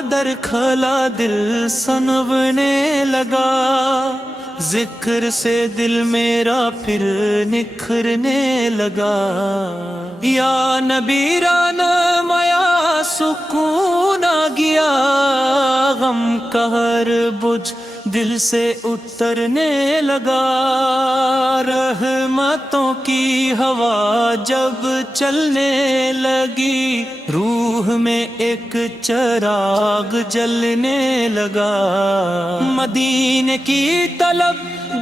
در کھلا دل سنونے لگا، ذکر سے دل میرا پھر نکھرنے لگا۔ یا نبی رانمایا سکون آ گیا، غم کا ہر بجھ دل سے اترنے لگا۔ رحمتوں کی ہوا جب چلنے لگی، روح میں ایک چراغ جلنے لگا۔ مدینے کی طلب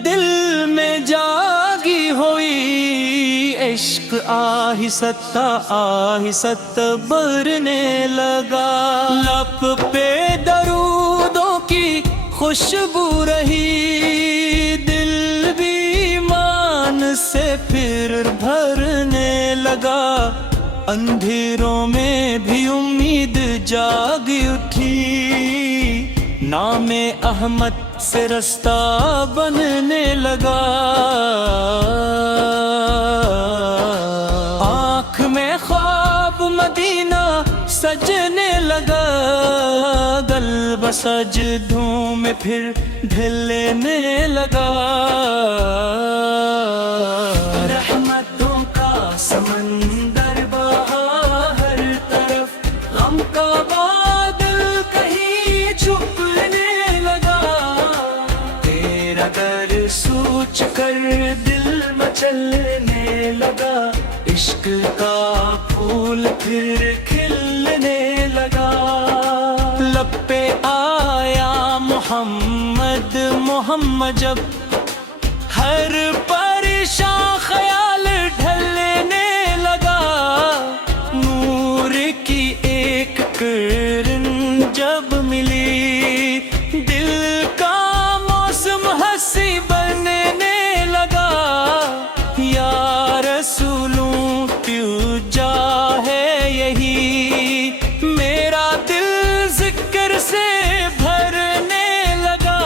دل میں جاگی ہوئی، عشق آہستہ آہستہ بڑھنے لگا۔ لب پہ درودوں کی خوشبو رہی، دل بھی ایمان سے پھر بھرنے لگا۔ اندھیروں میں بھی امید جاگ اٹھی، نام احمد سے رستہ بننے لگا۔ آنکھ میں خواب مدینہ سجنے لگا، قلب سجدوں میں پھر ڈھلنے لگا۔ رحمتوں کا سمندر بہا ہر طرف، غم کا بادل کہیں چھپنے لگا۔ تیرا در سوچ کر دل مچلنے لگا، عشق کا پھول پھر کھلنے لگا۔ لب پہ آیا محمد محمد جب، ہر پریشان خیال ڈھلنے لگا۔ نور کی ایک کرن جب ملی، دل کا موسم ہنسی بننے لگا۔ یا رسولوں کیوں جا ہے یہی، میرا دل ذکر سے بھرنے لگا۔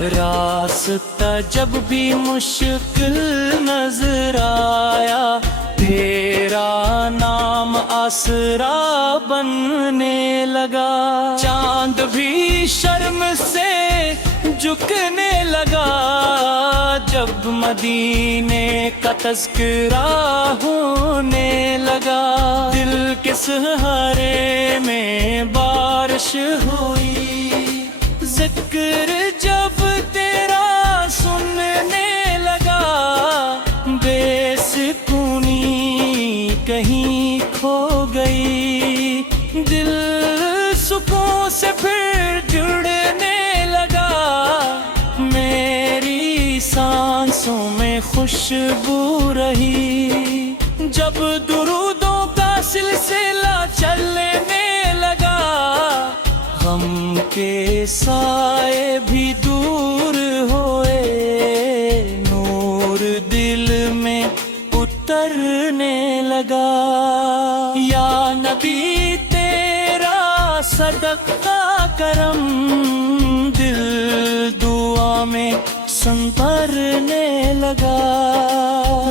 راستہ جب بھی مشکل نظر آیا، تیرا نام آسرا بننے لگا۔ چاند بھی شرم سے جھکنے لگا، جب مدینے کا تذکرہ ہونے لگا۔ دل کے سہارے میں بارش ہوئی، ذکر جب تیرا سننے لگا۔ بے سکونی کہیں کھو گئی، دل سکون سے پھر جڑنے لگا۔ میری سانسوں میں خوشبو رہی، جب درودوں کا سلسلہ چلنے لگا۔ غم کے سائے بھی دور ہوئے، نور دل میں اترنے لگا۔ یا نبی تیرا صدقہ کرم، دل دعا میں سنبھرنے لگا۔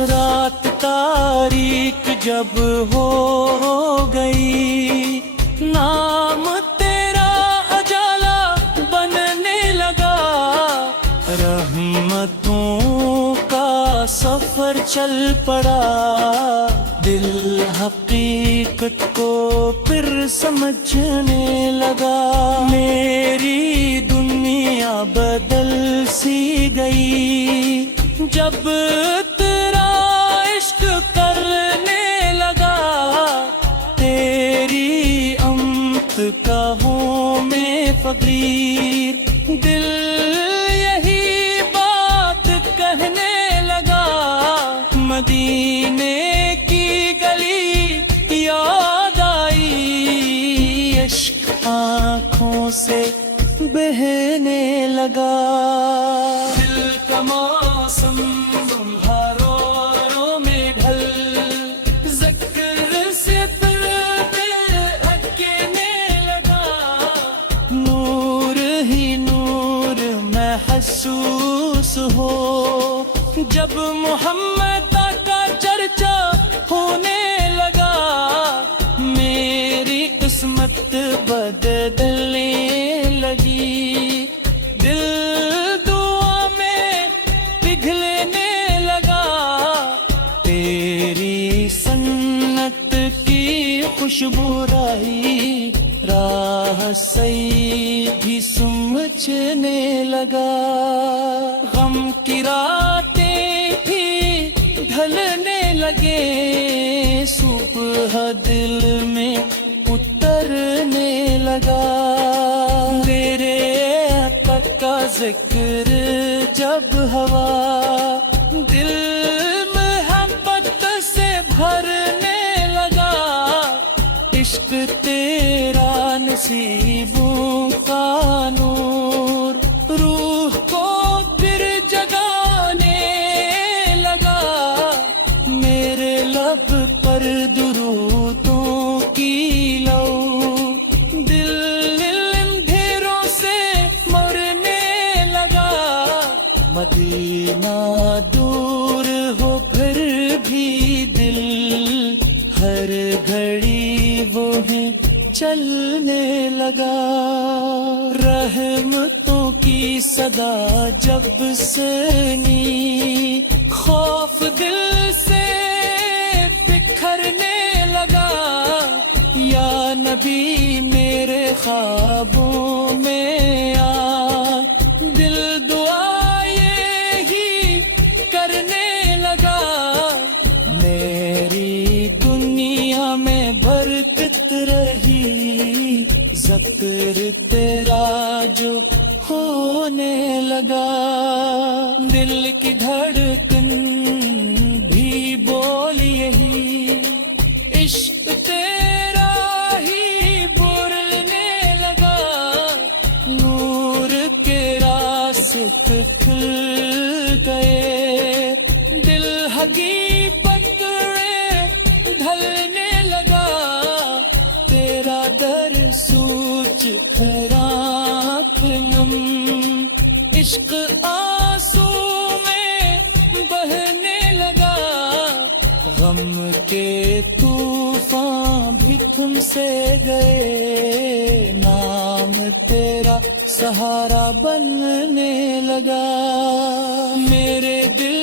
رات تاریک جب ہو گئی، نام تیرا اجالا بننے لگا۔ رحمتوں کا سفر چل پڑا، دل حقیقت کو پھر سمجھنے لگا۔ میری دنیا بدل سی گئی، جب تیرا عشق کرنے لگا۔ تیری امت کا ہوں میں فقیر، دل یہی بات کہنے لگا۔ مدینے کی گلی یاد آئی، عشق آنکھوں سے بہنے لگا۔ دل کا موسم بہاروں میں ڈھل، ذکر سے پھر دل ہکنے لگا۔ نور ہی نور محسوس ہو، جب محمد کا چرچا ہونے لگا۔ میری قسمت بدل دل دعا میں پگھلنے لگا، تیری سنت کی خوشبو راہی راہ سیدھی سمجھنے لگا، غم کی راتیں بھی ڈھلنے لگے، صبح دل میں اترنے لگا، تیرے عطا کا ذکر جب ہوا دل محبت سے بھرنے لگا، عشق تیرا نصیبوں کا نور روح کو پھر جگانے لگا، میرے لب پر درودوں کی لو دل اندھیروں سے مرنے لگا، مدینہ دور ہو پھر بھی دل ہر گھڑی وہ ہے چلنے لگا، رحمتوں کی صدا جب سنی خوف دل سے بکھرنے لگا، یا نبی میرے خوابوں میں آ، دل دعا یہی کرنے لگا، میری دنیا میں برکت رہی، ذکر تیرا جو ہونے لگا، دل کی دھڑکن بھی بولی یہی، عشق تیرا ہی بولنے لگا، نور کے راستے کھل گئے، دل حقیقت ڈھلنے لگا، تیرا در سوچ آنکھ نم، عشق آنسو میں بہنے لگا، غم کے طوفان بھی تم سے گئے، نام تیرا سہارا بننے لگا، میرے دل